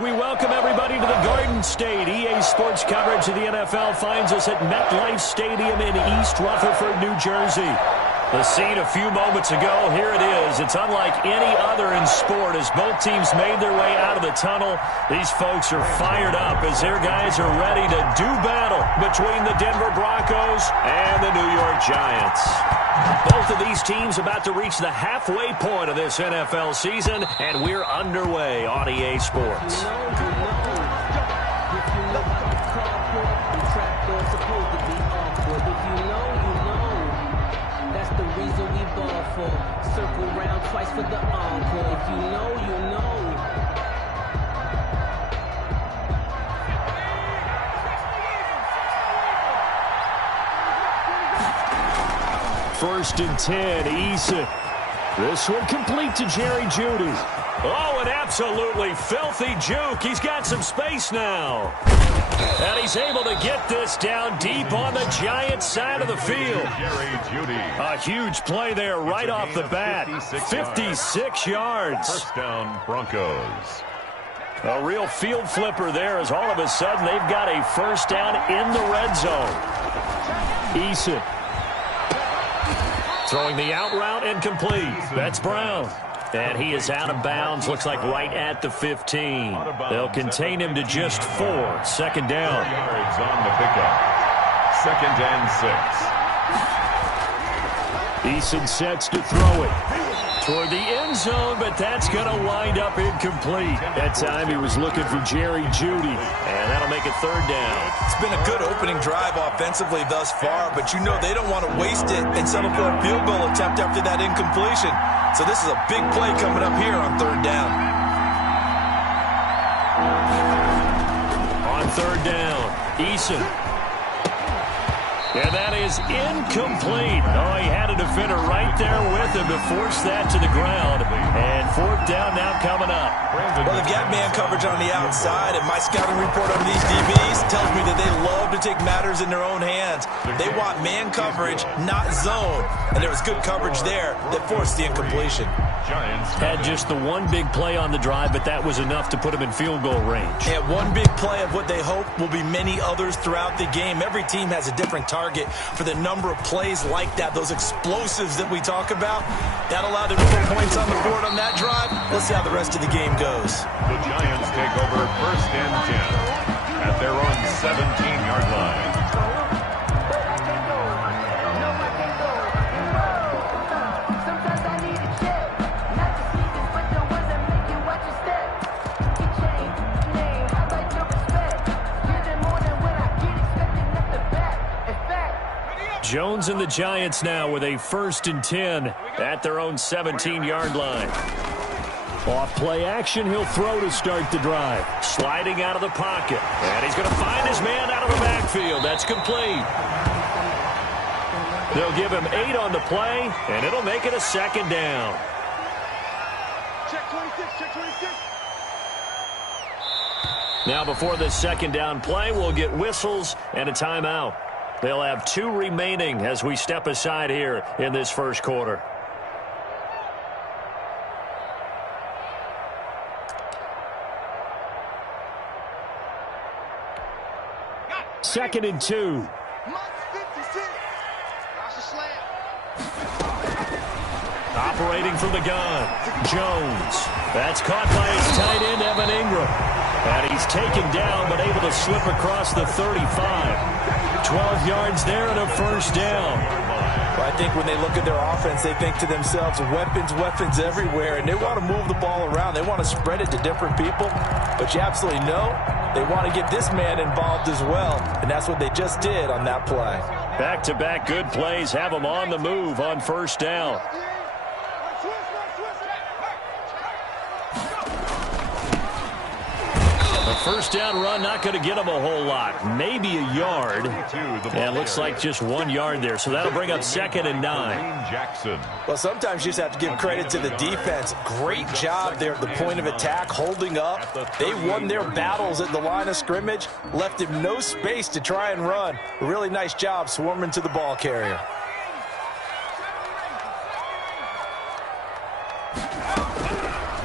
We welcome everybody to the Garden State. EA Sports coverage of the NFL finds us at MetLife Stadium in East Rutherford, New Jersey. The scene a few moments ago, here it is. It's unlike any other in sport as both teams made their way out of the tunnel. These folks are fired up as their guys are ready to do battle between the Denver Broncos and the New York Giants. Both of these teams about to reach the halfway point of this NFL season, and we're underway on EA Sports. Circle round twice for the encore. If you know, you know. First and 10, Eason. This one complete to Jerry Jeudy. Oh, an absolutely filthy juke. He's got some space now. And he's able to get this down deep on the Giants side of the field. A huge play there right off the bat. 56 yards. First down, Broncos. A real field flipper there as all of a sudden they've got a first down in the red zone. Eason. Throwing the out route incomplete. That's Brown. And he is out of bounds, looks like right at the 15. They'll contain him to just 4. Second down. 4 yards on the pickup. Second and 6. Eason sets to throw it toward the end zone, but that's going to wind up incomplete. That time he was looking for Jerry Jeudy, and that'll make it third down. It's been a good opening drive offensively thus far, but you know they don't want to waste it and settle for a field goal attempt after that incompletion. So this is a big play coming up here on third down. On third down, Eason. And that is incomplete. Oh, he had a defender right there with him to force that to the ground. And fourth down now coming up. Well, they've got man coverage on the outside, and my scouting report on these DBs tells me that they love to take matters in their own hands. They want man coverage, not zone. And there was good coverage there that forced the incompletion. Had just the one big play on the drive, but that was enough to put him in field goal range. And one big play of what they hope will be many others throughout the game. Every team has a different target for the number of plays like that, those explosives that we talk about. That allowed them to put points on the board on that drive. Let's see how the rest of the game goes. The Giants take over first and 10 at their own 17-yard line. Jones and the Giants now with a first and 10 at their own 17-yard line. Off play action, he'll throw to start the drive. Sliding out of the pocket. And he's going to find his man out of the backfield. That's complete. They'll give him 8 on the play, and it'll make it a second down. Check 26, check 26. Now before this second down play, we'll get whistles and a timeout. They'll have 2 remaining as we step aside here in this first quarter. Second and 2. Operating from the gun, Jones. That's caught by his tight end, Evan Ingram. And he's taken down, but able to slip across the 35. 12 yards there and a first down. Well, I think when they look at their offense, they think to themselves, weapons, weapons everywhere, and they want to move the ball around. They want to spread it to different people, but you absolutely know they want to get this man involved as well, and that's what they just did on that play. Back-to-back good plays have them on the move on first down. First down run, not going to get him a whole lot. Maybe a yard. And looks like just 1 yard there. So that'll bring up second and 9. Well, sometimes you just have to give credit to the defense. Great job there at the point of attack, holding up. They won their battles at the line of scrimmage, left him no space to try and run. A really nice job swarming to the ball carrier.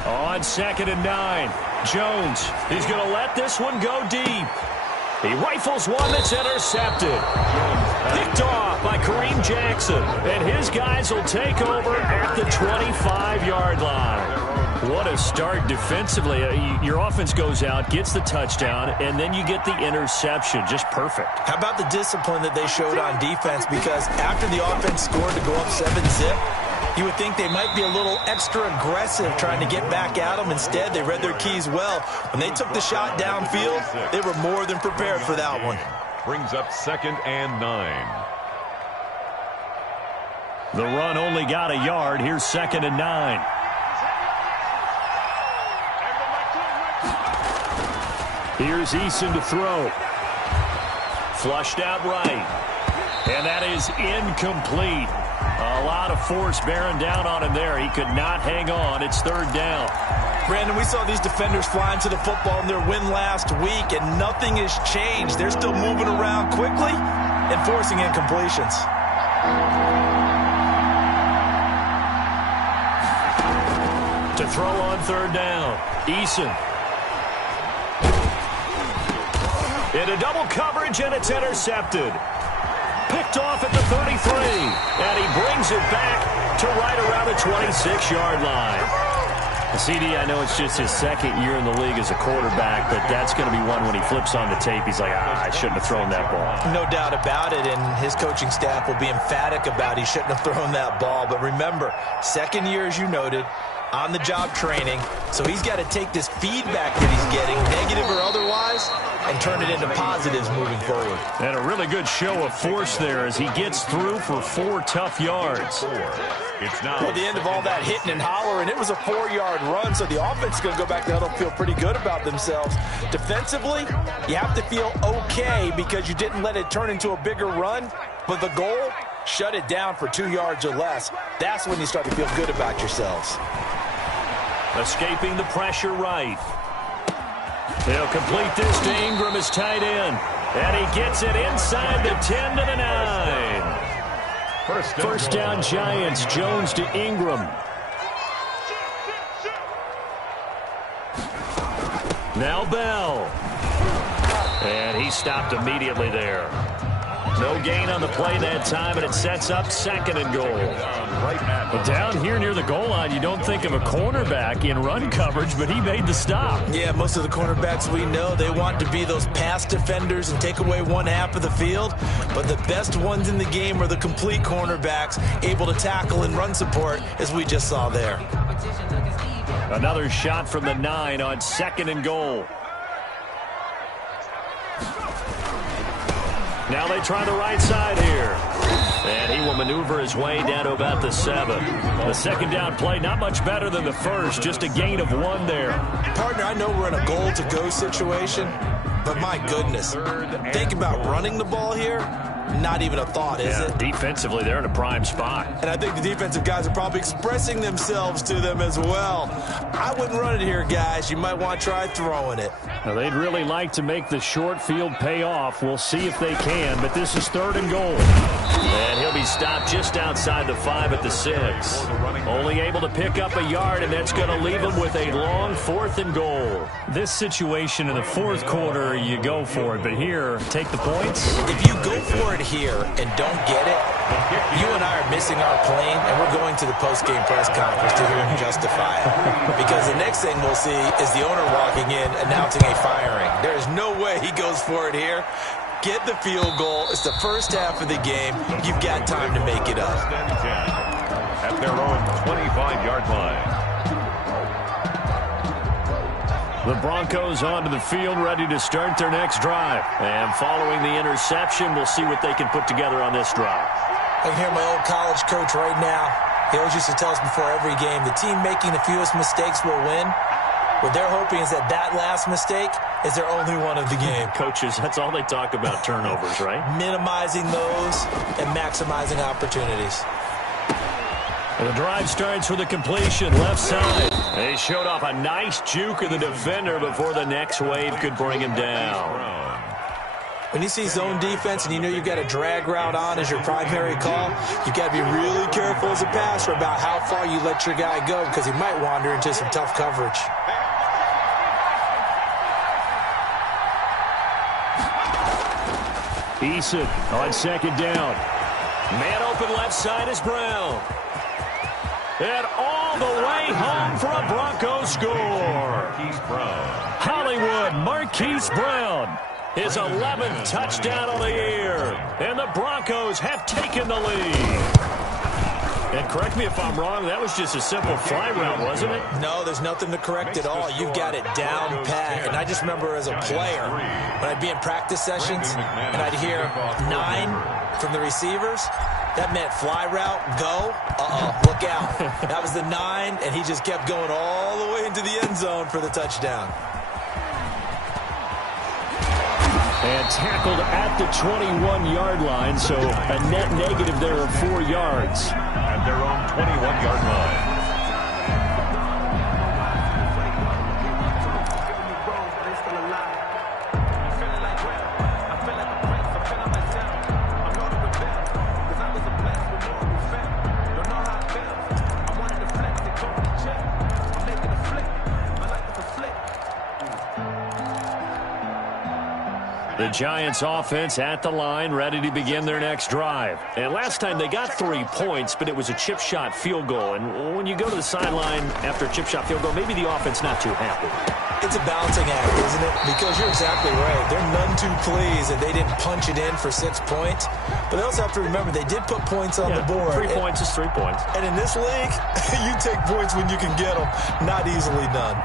On second and 9. Jones, he's going to let this one go deep. He rifles one that's intercepted. Picked off by Kareem Jackson. And his guys will take over at the 25-yard line. What a start defensively. Your offense goes out, gets the touchdown, and then you get the interception. Just perfect. How about the discipline that they showed on defense? Because after the offense scored to go up 7-zip, you would think they might be a little extra aggressive trying to get back at them. Instead, they read their keys well. When they took the shot downfield, they were more than prepared for that one. Brings up 2nd and 9. The run only got a yard. Here's 2nd and 9. Here's Eason to throw. Flushed out right. And that is incomplete. A lot of force bearing down on him there. He could not hang on. It's 3rd down. Brandon, we saw these defenders flying to the football in their win last week, and nothing has changed. They're still moving around quickly and forcing incompletions. To throw on 3rd down. Eason. Into double coverage, and it's intercepted. Picked off at the 33, and he brings it back to right around the 26-yard line. CD, I know it's just his 2nd year in the league as a quarterback, but that's going to be one when he flips on the tape, he's like, I shouldn't have thrown that ball. No doubt about it, and his coaching staff will be emphatic about he shouldn't have thrown that ball. But remember, 2nd year, as you noted, on-the-job training, so he's got to take this feedback that he's getting, negative or otherwise, and turn it into positives moving forward. And a really good show of force there as he gets through for 4 tough yards. It's now At the end of all that hitting and hollering, it was a 4-yard run, so the offense is going to go back to huddle, feel pretty good about themselves. Defensively, you have to feel okay because you didn't let it turn into a bigger run, but the goal, shut it down for 2 yards or less. That's when you start to feel good about yourselves. Escaping the pressure right. He'll complete this to Ingram, his tight end. And he gets it inside the 10 to the 9. First down Giants. Jones to Ingram. Now Bell. And he stopped immediately there. No gain on the play that time, and it sets up 2nd and goal. But down here near the goal line, you don't think of a cornerback in run coverage, but he made the stop. Yeah, most of the cornerbacks we know, they want to be those pass defenders and take away one half of the field. But the best ones in the game are the complete cornerbacks, able to tackle and run support, as we just saw there. Another shot from the 9 on 2nd and goal. Now they try the right side here. And he will maneuver his way down to about the 7. The 2nd down play, not much better than the first, just a gain of 1 there. Partner, I know we're in a goal-to-go situation, but my goodness, think about running the ball here. Not even a thought, is it? Defensively, they're in a prime spot. And I think the defensive guys are probably expressing themselves to them as well. I wouldn't run it here, guys. You might want to try throwing it. Now, they'd really like to make the short field pay off. We'll see if they can, but this is 3rd and goal. And he'll be stopped just outside the 5 at the 6. Only able to pick up a yard, and that's going to leave him with a long 4th and goal. This situation in the 4th quarter, you go for it, but here, take the points. If you go for it here and don't get it, you and I are missing our plane, and we're going to the post-game press conference to hear him justify it. Because the next thing we'll see is the owner walking in announcing a firing. There is no way he goes for it here. Get the field goal. It's the first half of the game. You've got time to make it up. At their own 25-yard line. The Broncos onto the field, ready to start their next drive. And following the interception, we'll see what they can put together on this drive. I can hear my old college coach right now. He always used to tell us before every game, the team making the fewest mistakes will win. What they're hoping is that last mistake is their only one of the game. Coaches, that's all they talk about, turnovers, right? Minimizing those and maximizing opportunities. And the drive starts with a completion, left side. They showed off a nice juke of the defender before the next wave could bring him down. When you see zone defense and you know you've got a drag route on as your primary call, you've got to be really careful as a passer about how far you let your guy go because he might wander into some tough coverage. Eason on second down. Man open left side is Brown. And all the way home for a Broncos score. Marquise Brown. Hollywood Marquise Brown. His 11th touchdown of the year. And the Broncos have taken the lead. And correct me if I'm wrong, that was just a simple fly route, wasn't it? No, there's nothing to correct at all. You've got it down pat. And I just remember as a player, when I'd be in practice sessions and I'd hear 9 from the receivers, that meant fly route, go, look out. That was the 9, and he just kept going all the way into the end zone for the touchdown. And tackled at the 21-yard line, so a net negative there of 4 yards. At their own 21-yard line. The Giants offense at the line, ready to begin their next drive. And last time they got 3 points, but it was a chip shot field goal. And when you go to the sideline after a chip shot field goal, maybe the offense not too happy. It's a balancing act, isn't it? Because you're exactly right. They're none too pleased that they didn't punch it in for 6 points. But they also have to remember they did put points on the board. 3 points is 3 points. And in this league, you take points when you can get them. Not easily done.